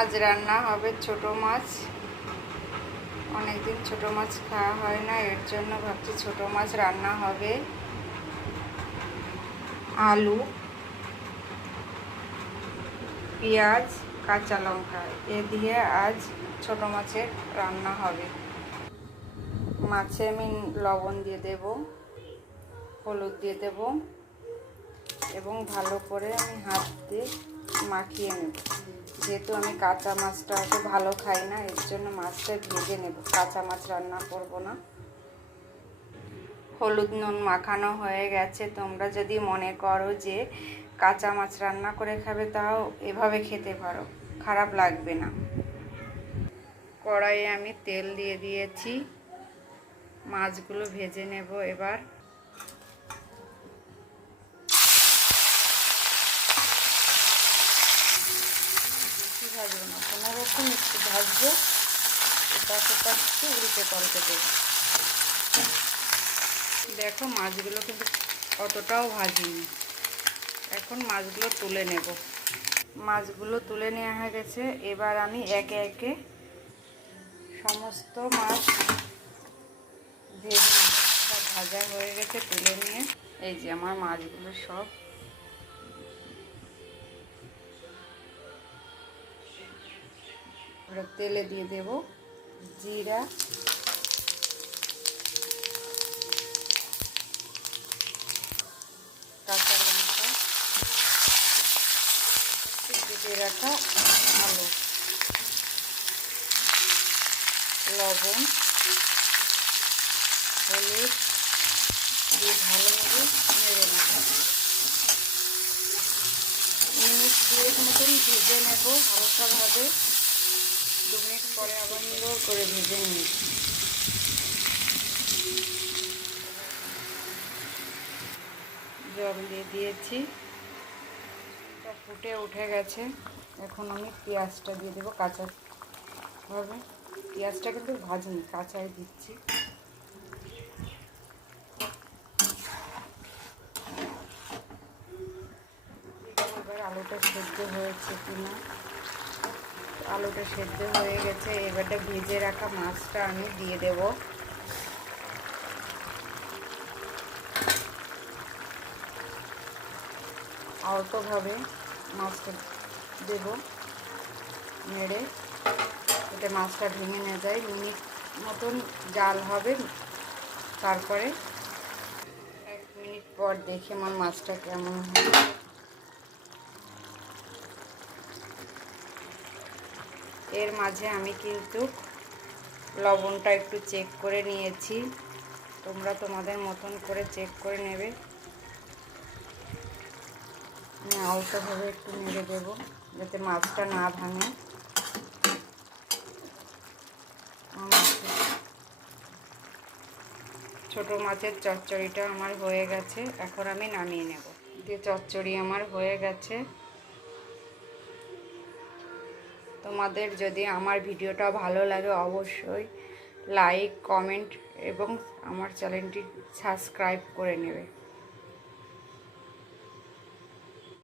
আজ রান্না হবে ছোট মাছ। অনেকদিন ছোট মাছ খাওয়া হয় না, এর জন্য ভাবছি ছোট মাছ রান্না হবে। আলু, পেঁয়াজ, কাঁচা লঙ্কা এ দিয়ে আজ ছোট মাছের রান্না হবে। মাছে আমি লবণ দিয়ে দেব, হলুদ দিয়ে দেব এবং ভালো করে আমি হাত দিয়ে মাখিয়ে নেব। যেহেতু আমি কাঁচা মাছটা অত ভালো খাই না, এর জন্য মাছটা ভেজে নেব, কাঁচা মাছ রান্না করব না। হলুদ নুন মাখানো হয়ে গেছে। তোমরা যদি মনে করো যে কাঁচা মাছ রান্না করে খাবে, তাও এভাবে খেতে পারো, খারাপ লাগবে না। কড়াইয়ে আমি তেল দিয়ে দিয়েছি, মাছগুলো ভেজে নেব এবার। বেশি ভাজবো না, কোনো রকম একটু ভাজবো, এটা সেটা একটু উল্টে পাল্টে দেবো। দেখো মাছগুলো কিন্তু অতটাও ভাজিনি। এখন মাছগুলো তুলে নেব। মাছগুলো তুলে নেওয়া হয়ে গেছে। এবার আমি একে একে সমস্ত মাছ ভেজে সব ভাজা হয়ে গেছে, তুলে নিয়ে এই যে আমার মাছগুলো সব তেলে দিয়ে দেব। জিরা, কাঁচা লঙ্কা, কেটে রাখা আলু, লবণ, হলুদ দিয়ে ভালোভাবে নেড়ে নেব। মিনিট 2 মতন ভেজে নেব হালকাভাবে। 2 মিনিট পরে আবার সুন্দর করে ভেজে নিই। জল দিয়ে দিয়েছি, ফুটে উঠে গেছে। এখন আমি পেঁয়াজটা দিয়ে দেবো কাঁচাভাবে। পেঁয়াজটা কিন্তু ভাজিনি, কাঁচাই দিচ্ছি। এবার আলুটা সেদ্ধ হয়েছে কিনা। আলুটা সেদ্ধ হয়ে গেছে। এবারটা ভেজে রাখা মাছটা আমি দিয়ে দেব। অল্পভাবে মাছটা দেব, নেড়ে এটা মাছটা ভেঙে না যায়। মিনিট মতন জাল হবে, তারপরে 1 মিনিট পর দেখে আমার মাছটা কেমন হবে। এর মাঝে আমি কিন্তু লবণটা একটু চেক করে নিয়েছি। তোমরা তোমাদের মতন করে চেক করে নেবে। আমি আলতোভাবে একটু নেড়ে দেবো যাতে মাছটা না ভাঙে। ছোট মাছের চচ্চড়িটা আমার হয়ে গেছে, এখন আমি নামিয়ে নেব। দিয়ে চচ্চড়ি আমার হয়ে গেছে। তোমাদের যদি আমার ভিডিওটা ভালো লাগে অবশ্যই লাইক, কমেন্ট এবং আমার চ্যানেলটি সাবস্ক্রাইব করে নেবে।